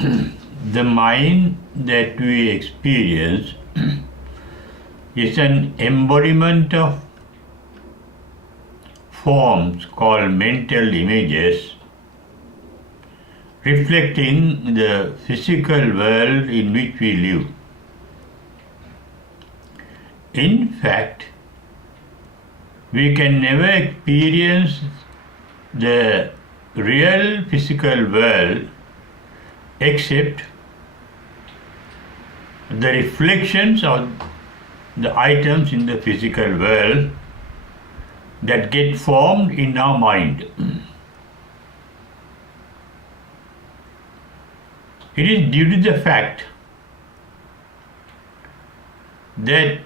The mind that we experience is an embodiment of forms called mental images reflecting the physical world in which we live. In fact, we can never experience the real physical world except the reflections of the items in the physical world that get formed in our mind. It is due to the fact that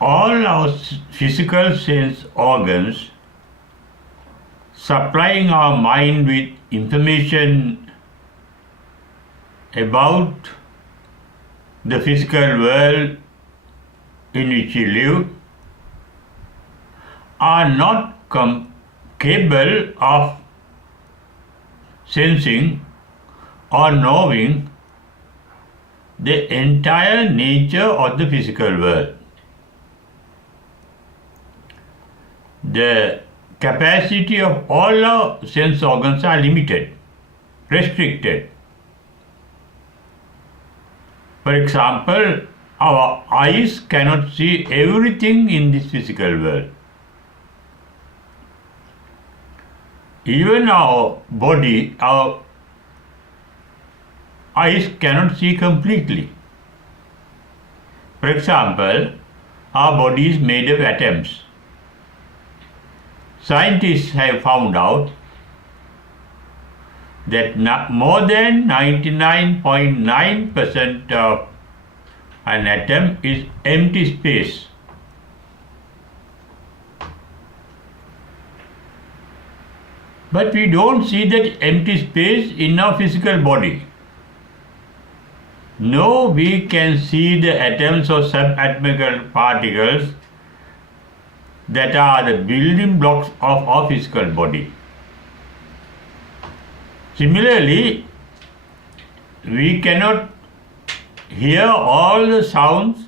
all our physical sense organs supplying our mind with information about the physical world in which we live are not capable of sensing or knowing the entire nature of the physical world. The capacity of all our sense organs are limited, restricted. For example, our eyes cannot see everything in this physical world. Even our body, our eyes cannot see completely. For example, our body is made of atoms. Scientists have found out that more than 99.9% of an atom is empty space. But we don't see that empty space in our physical body. No, we can see the atoms or subatomic particles that are the building blocks of our physical body. Similarly, we cannot hear all the sounds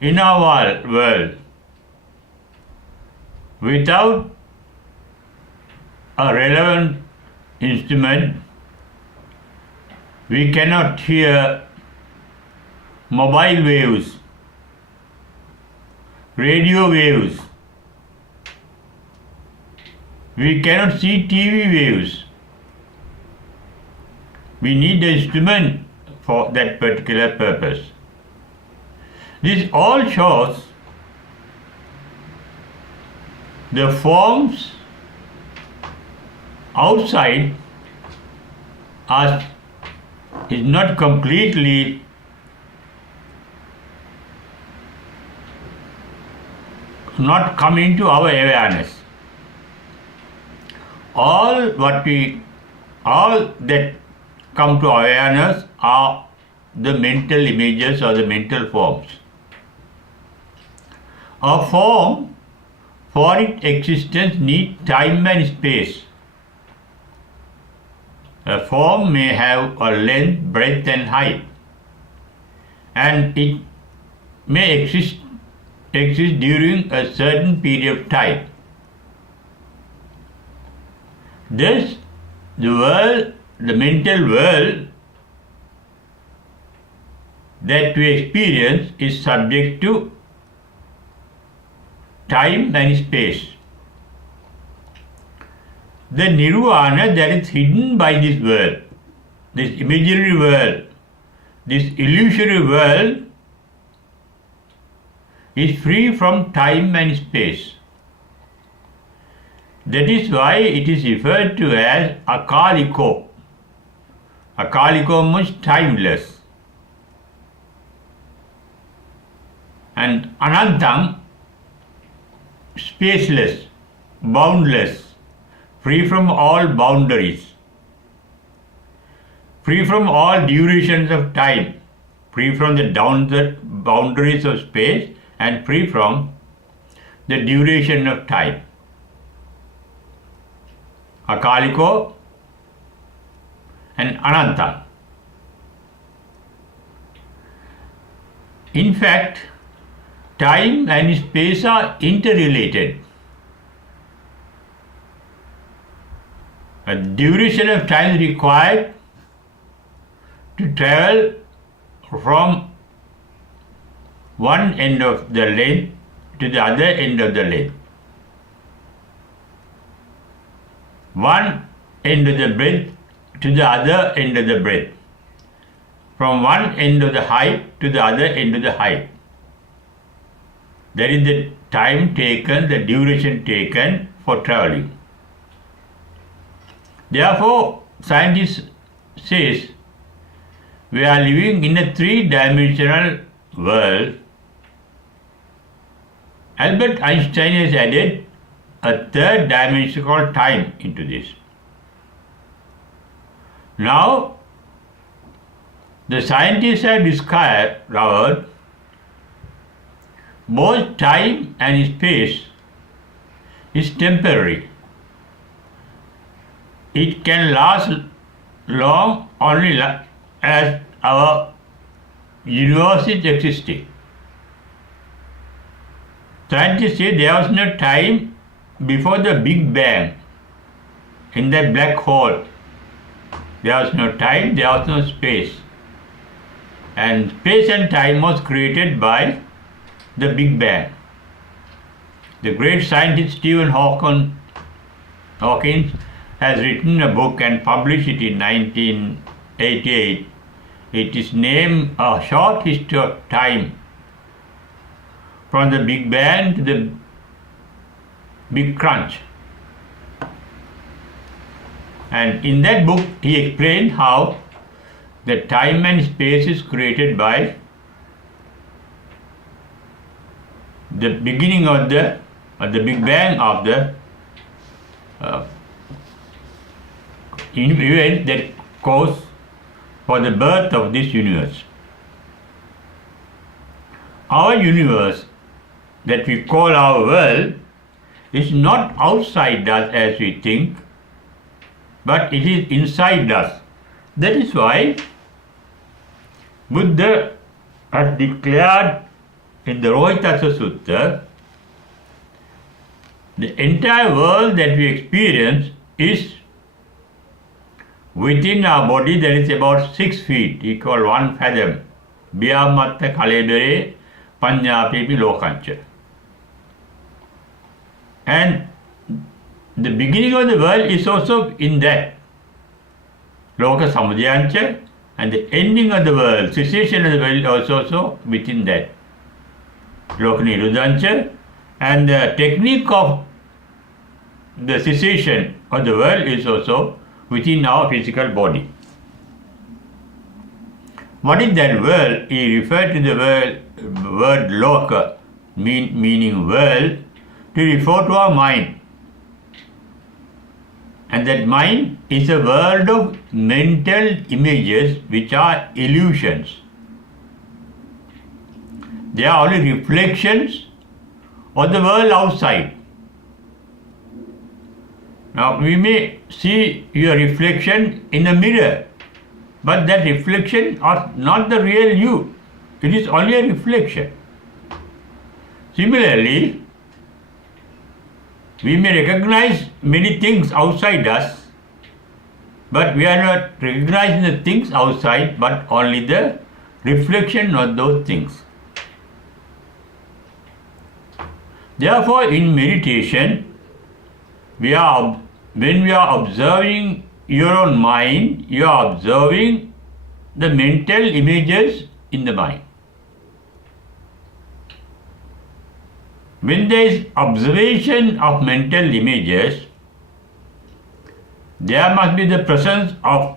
in our world without a relevant instrument. We cannot hear mobile waves, radio waves. We cannot see TV waves. We need the instrument for that particular purpose. This all shows the forms outside is not completely not coming to our awareness. All that come to awareness are the mental images or the mental forms. A form, for its existence, needs time and space. A form may have a length, breadth and height, and it may exist during a certain period of time. Thus, the mental world that we experience is subject to time and space. The Nirvana that is hidden by this world, this imaginary world, this illusory world, is free from time and space. That is why it is referred to as akaliko. Akaliko means timeless. And anantam, spaceless, boundless, free from all boundaries, free from all durations of time, free from the boundaries of space and free from the duration of time. Akaliko and Ananta, In fact, time and space are interrelated. A duration of time required to travel from one end of the length to the other end of the length. One end of the breadth to the other end of the breadth. From one end of the height to the other end of the height. That is the time taken, the duration taken for traveling. Therefore, scientists says we are living in a three-dimensional world. Albert Einstein has added a third dimension called time into this. Now, the scientists have discovered both time and space is temporary. It can last long only as our universe is existing. Scientists say there was no time before the Big Bang in that black hole. There was no time, there was no space. And space and time was created by the Big Bang. The great scientist Stephen Hawking has written a book and published it in 1988. It is named A Short History of Time, from the Big Bang to the Big Crunch. And in that book he explained how the time and space is created by the beginning of the Big Bang of the event that caused for the birth of this universe. Our universe that we call our world is not outside us as we think, but it is inside us. That is why Buddha has declared in the Rohitassa Sutta, the entire world that we experience is within our body, that is about 6 feet, equal 1 fathom. Bhyamatta kalebere panyapepi lokancha. And the beginning of the world is also in that. Loka samudyancha, and the ending of the world, cessation of the world is also within that. Loka niruddhancha, and the technique of the cessation of the world is also within our physical body. What is that world? He referred to the word loka, meaning world, to refer to our mind. And that mind is a world of mental images which are illusions. They are only reflections of the world outside. Now we may see your reflection in a mirror, but that reflection is not the real you. It is only a reflection. Similarly, we may recognize many things outside us, but we are not recognizing the things outside, but only the reflection of those things. Therefore, in meditation, when we are observing your own mind, you are observing the mental images in the mind. When there is observation of mental images, there must be the presence of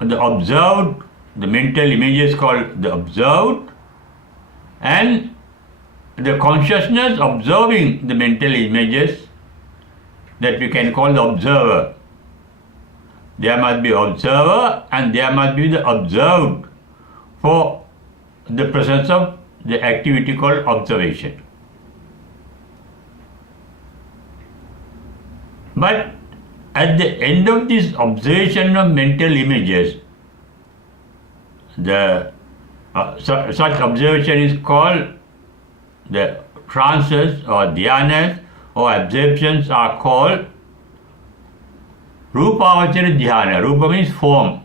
the observed, the mental images called the observed, and the consciousness observing the mental images that we can call the observer. There must be observer and there must be the observed for the presence of the activity called observation. But at the end of this observation of mental images, the Such observation is called the trances or dhyanas, or absorptions are called Rupavachara dhyana. Rupa means form.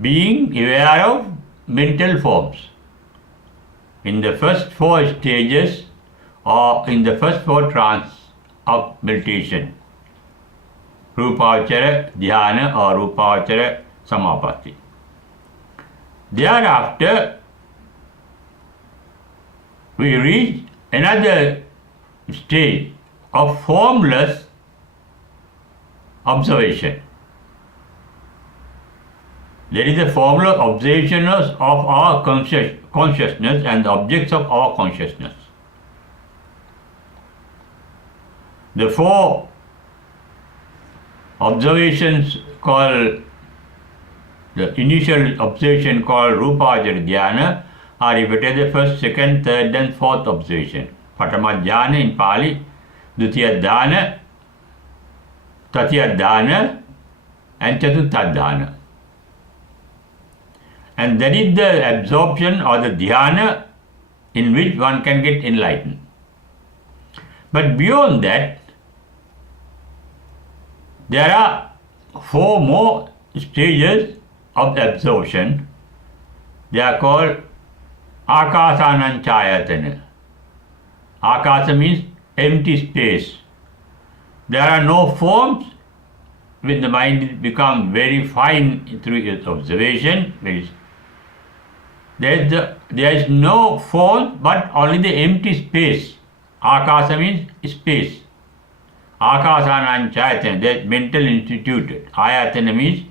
Being aware of mental forms. In the first 4 stages or in the first 4 trance of meditation. Rupavachara dhyana or Rupavachara samapatti. Thereafter, we reach another stage of formless observation. There is a formless observation of our consciousness and the objects of our consciousness. The 4 observations called, the initial observation called Rupavachara dhyana are repeated the first, second, third and fourth observation. Patama dhyana in Pali, Dutiya dhyana, Tatiya dhyana and Chaturtha dhyana. And that is the absorption or the dhyana in which one can get enlightened. But beyond that, there are 4 more stages of absorption. They are called Akasananchayatana. Akasa means empty space. There are no forms. When the mind becomes very fine through its observation, there is no form but only the empty space. Akasa means space. Akasananchayatana, that mental institute. Ayatana means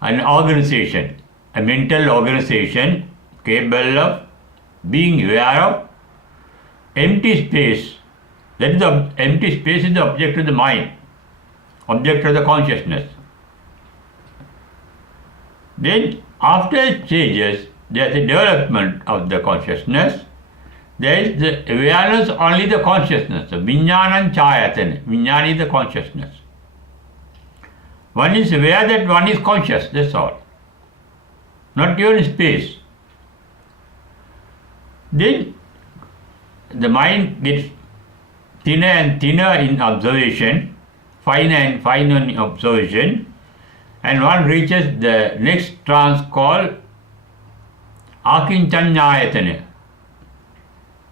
an organization, a mental organization capable of being aware of empty space. That is the empty space is the object of the mind, object of the consciousness. Then after stages, there is the development of the consciousness. There is the awareness only the consciousness. So Vijnanam Chayatana. Vijnana is the consciousness. One is aware that one is conscious, that's all. Not even space. Then the mind gets thinner and thinner in observation, finer and finer in observation, and one reaches the next trance called Akinchanyayatana.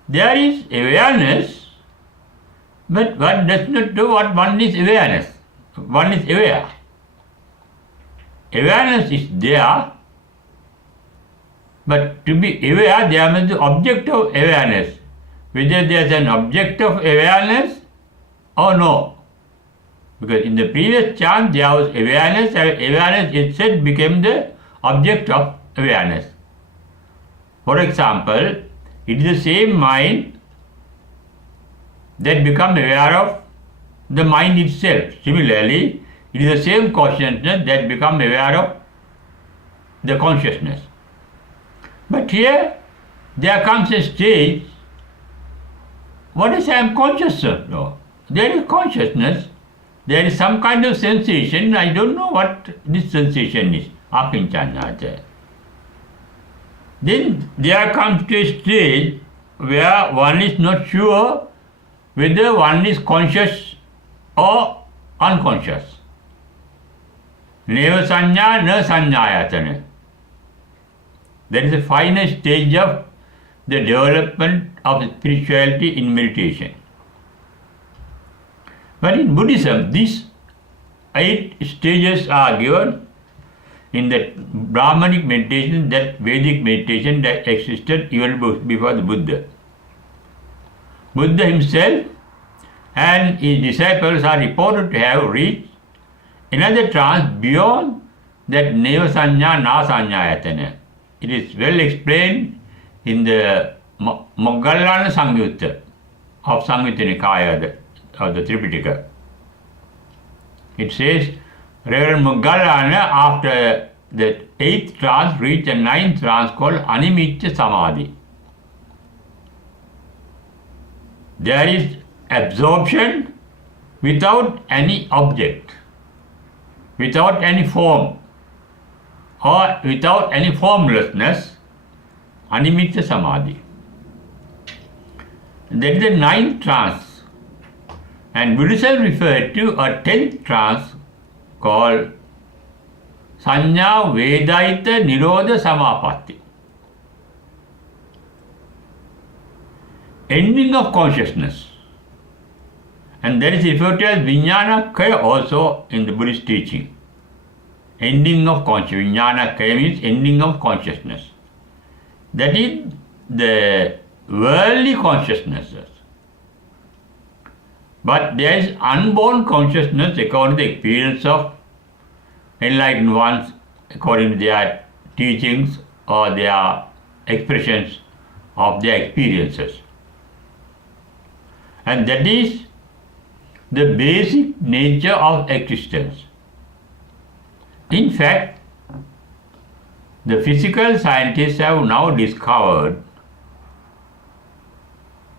There is awareness, but one does not do what one is awareness. One is aware. Awareness is there, but to be aware, there must be the object of awareness. Whether there is an object of awareness or no. Because in the previous chant there was awareness, and awareness itself became the object of awareness. For example, it is the same mind that becomes aware of the mind itself. Similarly, it is the same consciousness that becomes aware of the consciousness. But here, there comes a stage, what is I am conscious of? No. There is consciousness, there is some kind of sensation, I don't know what this sensation is. Akinchanyata. Then there comes to a stage where one is not sure whether one is conscious or unconscious. Neva sanya na sanyayatana. That is the final stage of the development of spirituality in meditation. But in Buddhism, these 8 stages are given in the Brahmanic meditation, that Vedic meditation that existed even before the Buddha. Buddha himself and his disciples are reported to have reached another trance beyond that Neva Sanya Na Sanyayatana. It is well explained in the Moggallana Samyutta of Samyutta Nikaya of the Tripitaka. It says, Reverend Moggallana, after the 8th trance, reached a 9th trance called Animicca Samadhi. There is absorption without any object, without any form. or without any formlessness, Animitta Samadhi. That is the ninth trance. And Buddhism referred to a 10th trance called Sanya Vedaita Nirodha Samapatti. Ending of consciousness. And that is referred to as Vijnana Kaya also in the Buddhist teaching. Ending of consciousness. Vijnana Kaya means ending of consciousness. That is the worldly consciousnesses. But there is unborn consciousness according to the experience of enlightened ones, according to their teachings or their expressions of their experiences. And that is the basic nature of existence. In fact, the physical scientists have now discovered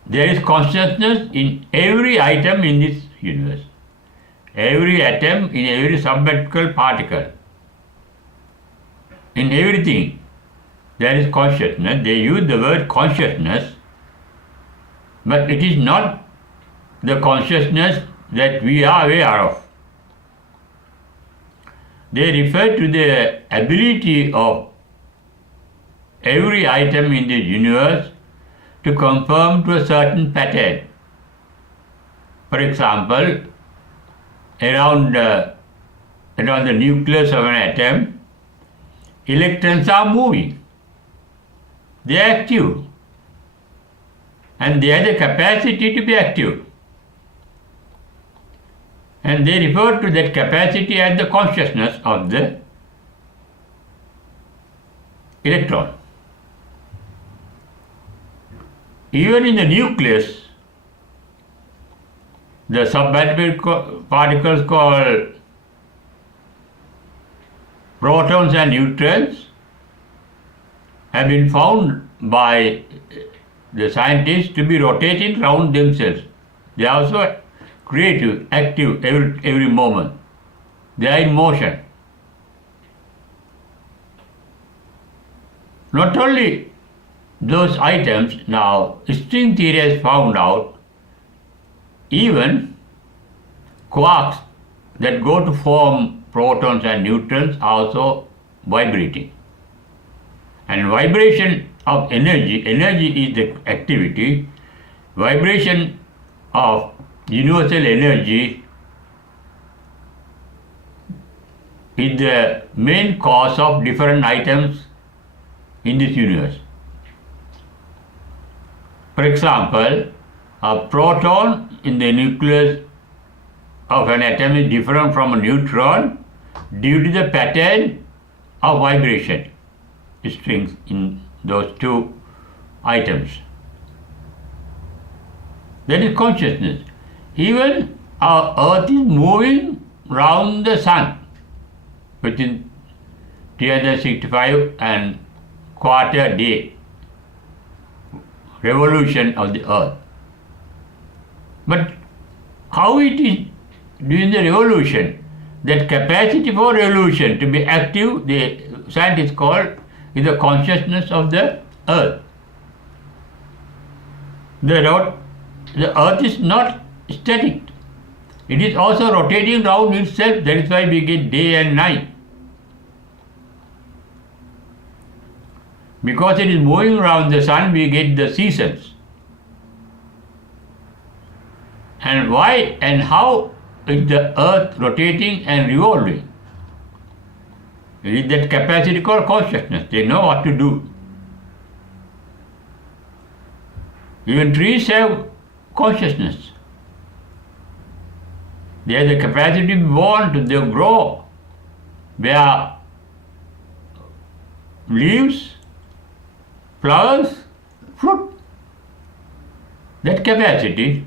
there is consciousness in every atom in this universe, every atom in every subatomic particle, in everything there is consciousness. They use the word consciousness, but it is not the consciousness that we are aware of. They refer to the ability of every item in the universe to conform to a certain pattern. For example, around the nucleus of an atom, electrons are moving. They are active. And they have the capacity to be active. And they refer to that capacity as the consciousness of the electron. Even in the nucleus, the subatomic particles called protons and neutrons have been found by the scientists to be rotating round themselves. They are also creative, active every moment. They are in motion. Not only those items, now string theory has found out even quarks that go to form protons and neutrons are also vibrating. And vibration of energy is the activity, vibration of universal energy is the main cause of different items in this universe. For example, a proton in the nucleus of an atom is different from a neutron due to the pattern of vibration strings in those two items. That is consciousness. Even our earth is moving round the sun within 365 and quarter day revolution of the earth. But how it is during the revolution, that capacity for revolution to be active, the scientists call is the consciousness of the earth. The earth is not static. It is also rotating round itself. That is why we get day and night. Because it is moving around the sun, we get the seasons. And why and how is the earth rotating and revolving? It is that capacity called consciousness. They know what to do. Even trees have consciousness. They have the capacity to be born, to grow. Bear leaves, flowers, fruit. That capacity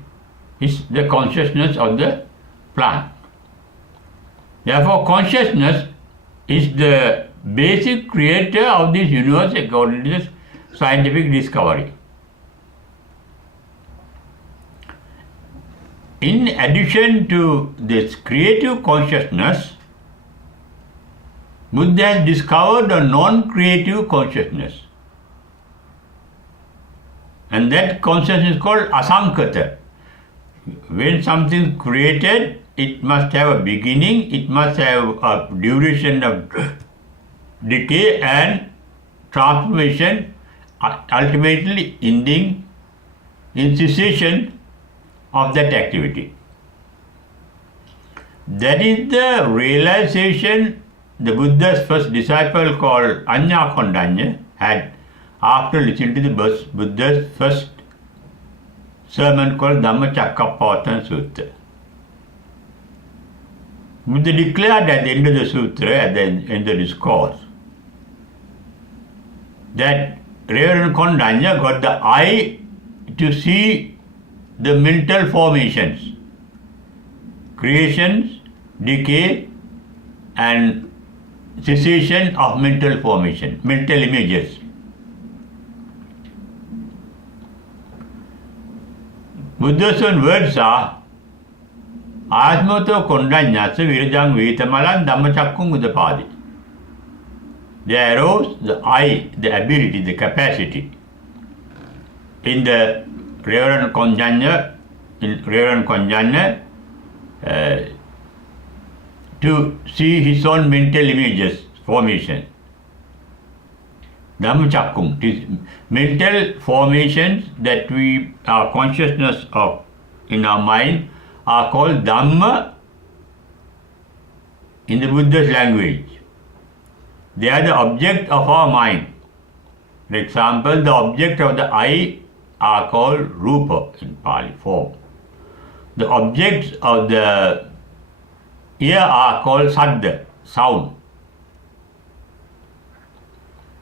is the consciousness of the plant. Therefore, consciousness is the basic creator of this universe according to this scientific discovery. In addition to this creative consciousness, Buddha has discovered a non-creative consciousness. And that consciousness is called asankata. When something is created, it must have a beginning, it must have a duration of decay and transformation, ultimately ending in cessation of that activity. That is the realization the Buddha's first disciple called Anya Kondanya had after listening to the Buddha's first sermon called Dhammacakkappavattana Sutta. Buddha declared at the end of the sutra, at the end of the discourse, that Reverend Kondanya got the eye to see the mental formations, creations, decay, and cessation of mental formation, mental images. Buddha's own words are Asmato Kondanyasa Virajang Vetamalan Dhammacakkum Udapadi. There arose the eye, the ability, the capacity in the Reverend Kondanya, to see his own mental images formation. Dhammacakkum, it is mental formations that we are consciousness of in our mind are called Dhamma in the Buddha's language. They are the object of our mind. For example, the object of the eye are called Rupa in Pali form. The objects of the ear are called Saddha, sound.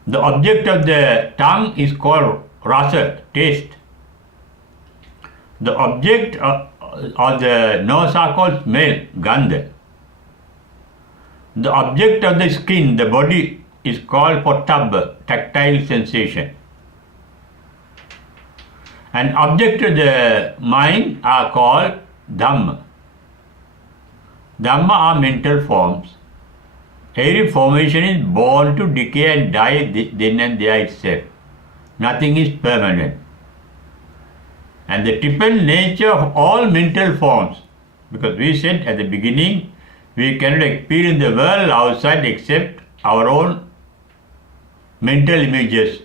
The object of the tongue is called Rasa, taste. The object of the nose are called smell, Gandha. The object of the skin, the body, is called Pottabha, tactile sensation. And object of the mind are called Dhamma. Dhamma are mental forms. Every formation is born to decay and die then and there itself. Nothing is permanent. And the triple nature of all mental forms, because we said at the beginning, we cannot experience the world outside except our own mental images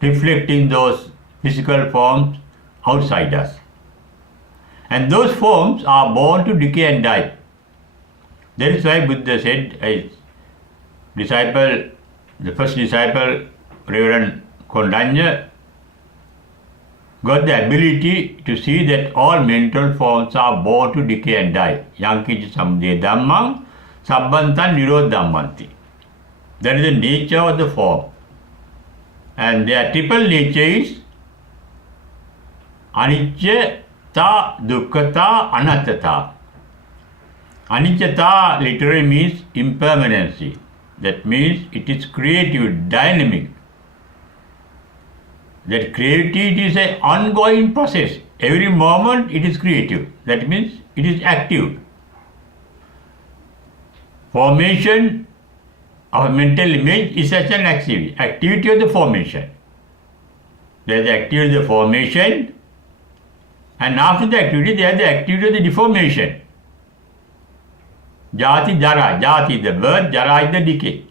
reflecting those physical forms outside us. And those forms are born to decay and die. That is why Buddha said, the first disciple, Reverend Kondanya, got the ability to see that all mental forms are born to decay and die. Yankichi samudaya dhammam sabbantan nirodhammanti. That is the nature of the form. And their triple nature is anicca, dukkata, anattata. Anicca literally means impermanency. That means it is creative, dynamic. That creativity is an ongoing process. Every moment it is creative. That means it is active. Formation of a mental image is such an activity of the formation. There is the activity of the formation, and after the activity there is the activity of the deformation. Jati, jara, jati the birth, jara is the decay.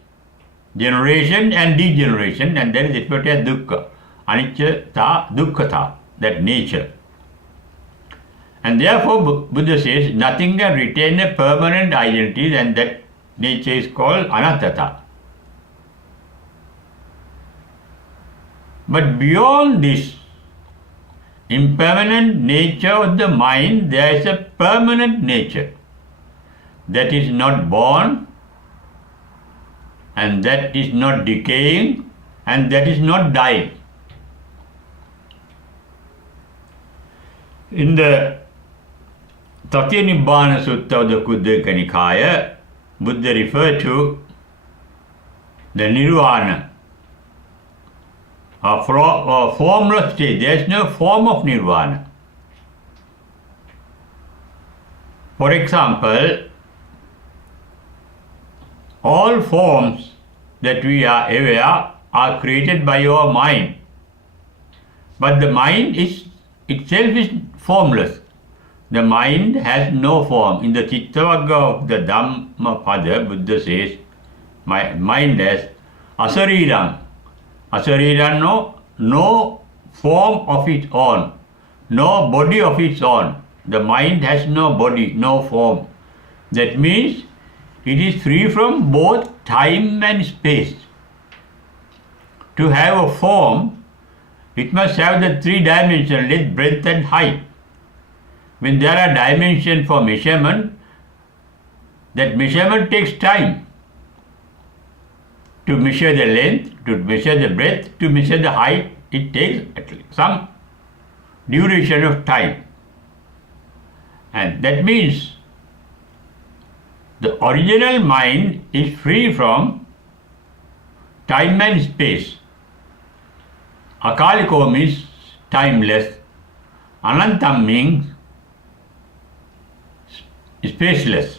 Generation and degeneration, and that is referred to as dukkha. Anicca, dukkata, that nature. And therefore Buddha says nothing can retain a permanent identity, and that nature is called anattata. But beyond this impermanent nature of the mind, there is a permanent nature that is not born, and that is not decaying, and that is not dying. In the Tatya Nibbana Sutta of the Khuddaka Nikaya, Buddha referred to the Nirvana, a formless state. There is no form of Nirvana. For example, all forms that we are aware are created by our mind. But the mind itself is formless. The mind has no form. In the Citta Vagga of the Dhammapada, Buddha says, my mind has asariran. Asariran, no form of its own, no body of its own. The mind has no body, no form. That means it is free from both time and space. To have a form, it must have the three dimensions, length, breadth and height. When there are dimensions for measurement, that measurement takes time. To measure the length, to measure the breadth, to measure the height, it takes at least some duration of time. And that means the original mind is free from time and space. Akaliko means timeless. Anantam means spaceless.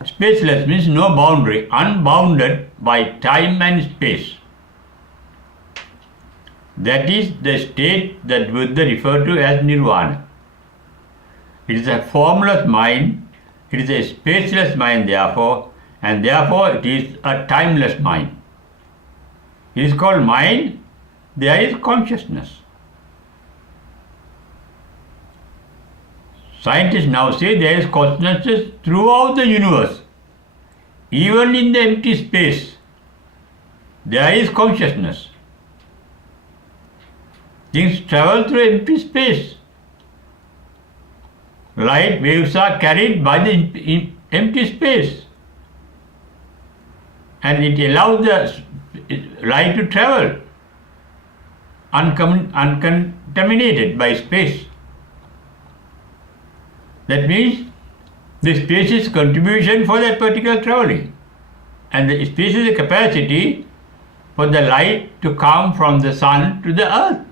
Spaceless means no boundary, unbounded by time and space. That is the state that Buddha referred to as Nirvana. It is a formless mind, it is a spaceless mind therefore, and therefore it is a timeless mind. It is called mind, there is consciousness. Scientists now say there is consciousness throughout the universe. Even in the empty space, there is consciousness. Things travel through empty space. Light waves are carried by the empty space. And it allows the light to travel uncontaminated by space. That means the space is contribution for that particular traveling. And the space is a capacity for the light to come from the sun to the earth.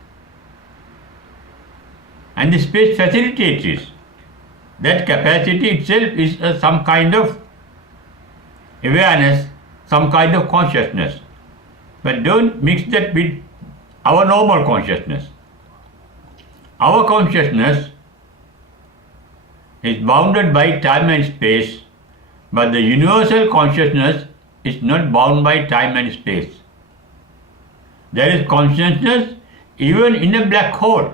And the space facilitates it. That capacity itself is some kind of awareness, some kind of consciousness. But don't mix that with our normal consciousness. Our consciousness is bounded by time and space, but the universal consciousness is not bound by time and space. There is consciousness even in a black hole.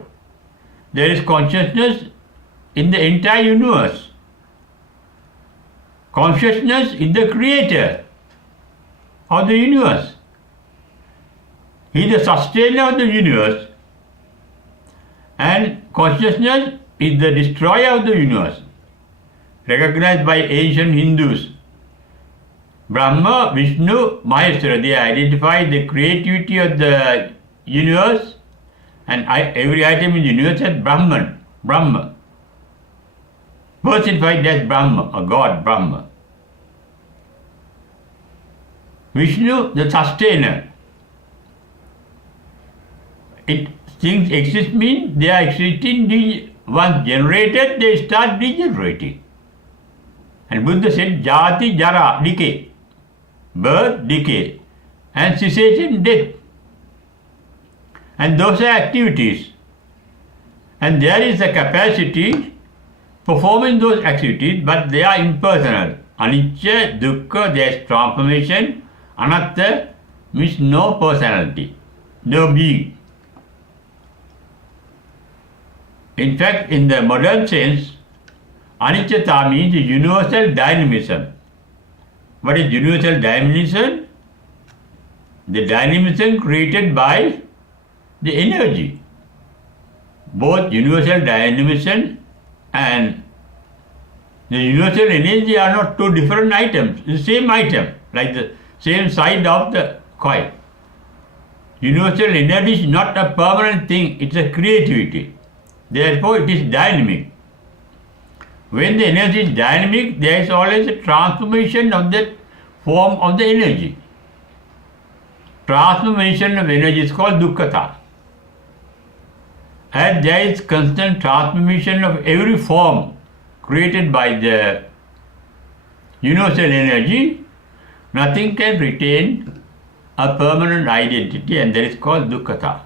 There is consciousness in the entire universe. Consciousness is the creator of the universe. He is the sustainer of the universe, and consciousness is the destroyer of the universe. Recognized by ancient Hindus, Brahma, Vishnu, Maheshwara, they identify the creativity of the universe, and every item in the universe has Brahman, Brahma. Personified as Brahma, a god, Brahma. Vishnu, the sustainer. Things exist means they are existing. Once generated, they start degenerating. And Buddha said, Jati, Jara, decay. Birth, decay. And cessation, death. And those are activities. And there is a capacity performing those activities, but they are impersonal. Anicca, dukkha, there is transformation. Anatta means no personality, no being. In fact, in the modern sense, anicca means universal dynamism. What is universal dynamism? The dynamism created by the energy. Both universal dynamism and the universal energy are not two different items, the same item, like the same side of the coin. Universal energy is not a permanent thing, it's a creativity. Therefore, it is dynamic. When the energy is dynamic, there is always a transformation of that form of the energy. Transformation of energy is called dukkhata. As there is constant transformation of every form created by the universal energy, nothing can retain a permanent identity, and that is called dukkha.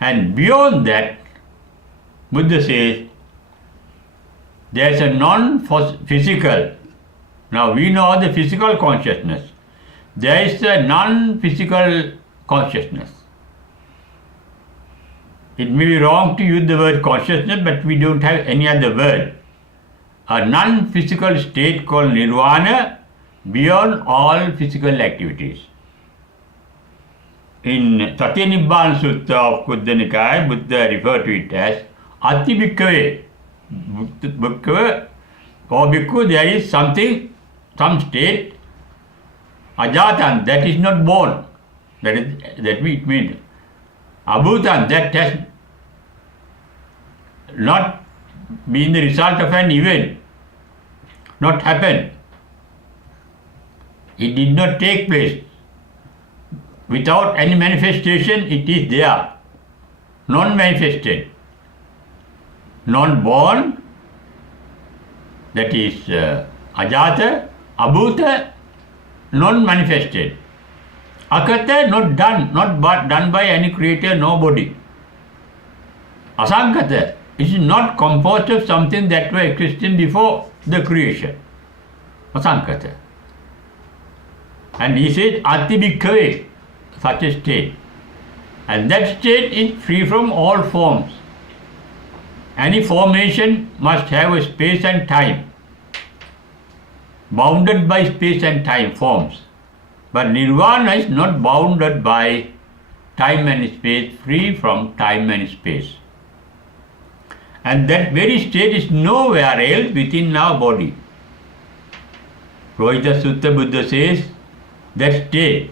And beyond that, Buddha says, there is a non-physical. Now we know the physical consciousness. There is a non-physical consciousness. It may be wrong to use the word consciousness, but we don't have any other word. A non-physical state called Nirvana, beyond all physical activities. In Satya Nibbana Sutta of Khuddaka Nikaya, Buddha referred to it as Abeywickrama. Bhikkhu or Bhikkhu, there is something, some state, ajatan, that is not born. That means abhutan, that has not been the result of an event, not happened. It did not take place. Without any manifestation, it is there, non-manifested, non-born, that is ajata, abhuta, non-manifested, akata, not done, not done by any creator, nobody. Asankata, it is not composed of something that were existing before the creation. Asankata. And he said, Abeywickrama, such a state. And that state is free from all forms. Any formation must have a space and time, bounded by space and time forms. But Nirvana is not bounded by time and space, free from time and space. And that very state is nowhere else within our body. Rohita Sutta Buddha says, that state,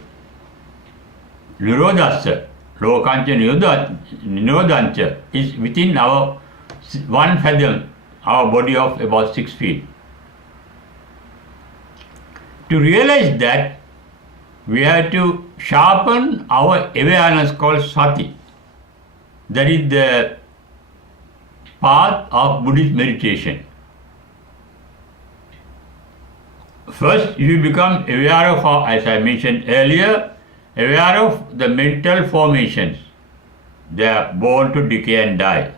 Nirodhasya, Lokancha Nirodhancha, is within our 1 fathom, our body of about 6 feet. To realize that, we have to sharpen our awareness called sati. That is the path of Buddhist meditation. First, you become aware of, as I mentioned earlier, aware of the mental formations. They are born to decay and die.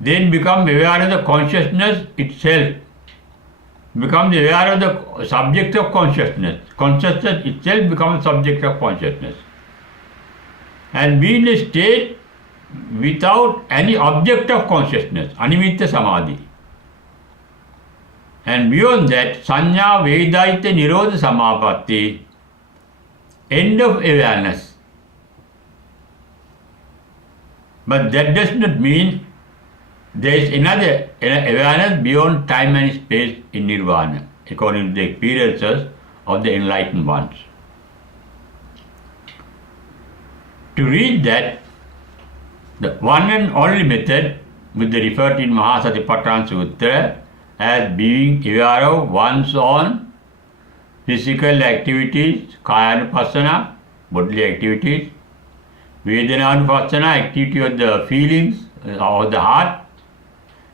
Then become aware of the consciousness itself. Become aware of the subject of consciousness. Consciousness itself becomes subject of consciousness. And be in a state without any object of consciousness, animitta samadhi. And beyond that, sanya vedaita nirodha samapatti, end of awareness. But that does not mean there is another awareness beyond time and space in Nirvana, according to the experiences of the enlightened ones. To reach that, the one and only method, with the referred in Mahasatipatthana Sutra, as being aware of one's own physical activities, Kayanupassana, bodily activities, Vedananupassana, activity of the feelings of the heart,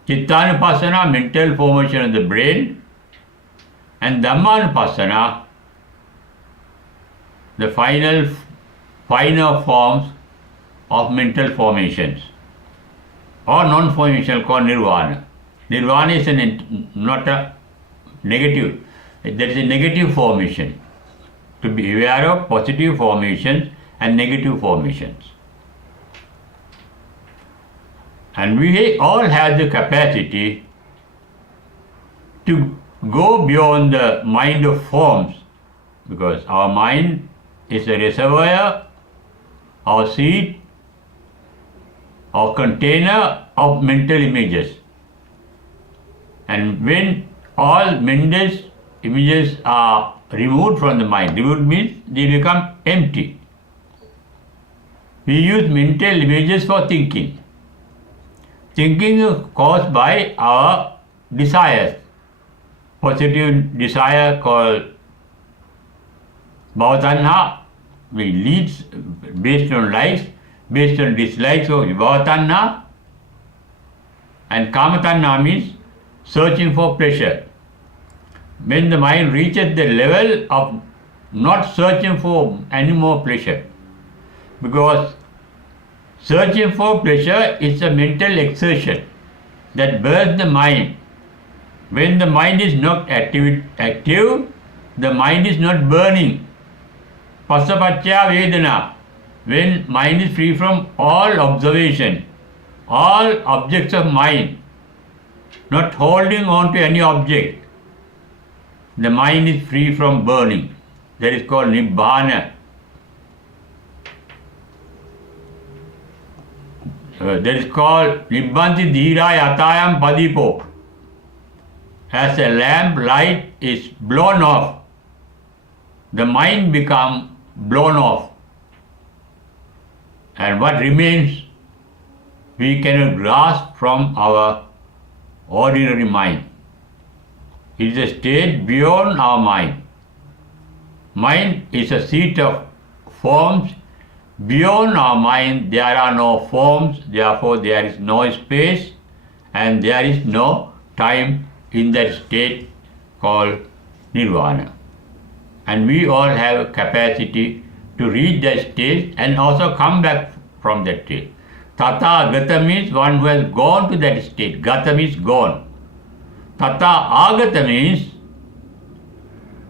Chittanupassana, mental formation of the brain, and Dhammanupassana, the finer forms of mental formations or non-formation called Nirvana. Nirvana is not a negative. There is a negative formation. To be aware of positive formations and negative formations. And we all have the capacity to go beyond the mind of forms, because our mind is a reservoir, our seed, our container of mental images. And when all mental images are removed from the mind, removed means they become empty. We use mental images for thinking. Thinking is caused by our desires. Positive desire called bhavatanha, which leads based on likes, based on dislikes of bhavatanha, and kamatanha means searching for pleasure. when the mind reaches the level of not searching for any more pleasure. Because searching for pleasure is a mental exertion that burns the mind. When the mind is not active, the mind is not burning. Pasapacchaya Vedana. When mind is free from all observation, all objects of mind, not holding on to any object, the mind is free from burning. That is called Nirvana. That is called Nibbanti Dhiraya Atayam Padipo. As a lamp light is blown off, the mind becomes blown off. And what remains, we cannot grasp from our ordinary mind. It is a state beyond our mind. Mind is a seat of forms. Beyond our mind, there are no forms, therefore there is no space and there is no time in that state called Nirvana. And we all have capacity to reach that state and also come back from that state. Tata Gata means one who has gone to that state. Gata means gone. Tata Agata means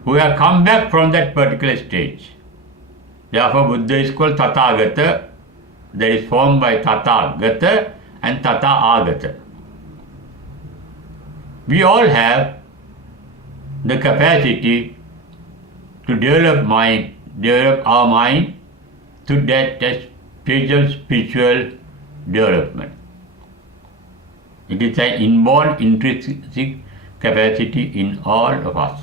who have come back from that particular stage. Therefore, Buddha is called Tathagata, that is formed by Tathagata and Tata Agata. We all have the capacity to develop our mind to that stage of spiritual development. It is an inborn intrinsic capacity in all of us.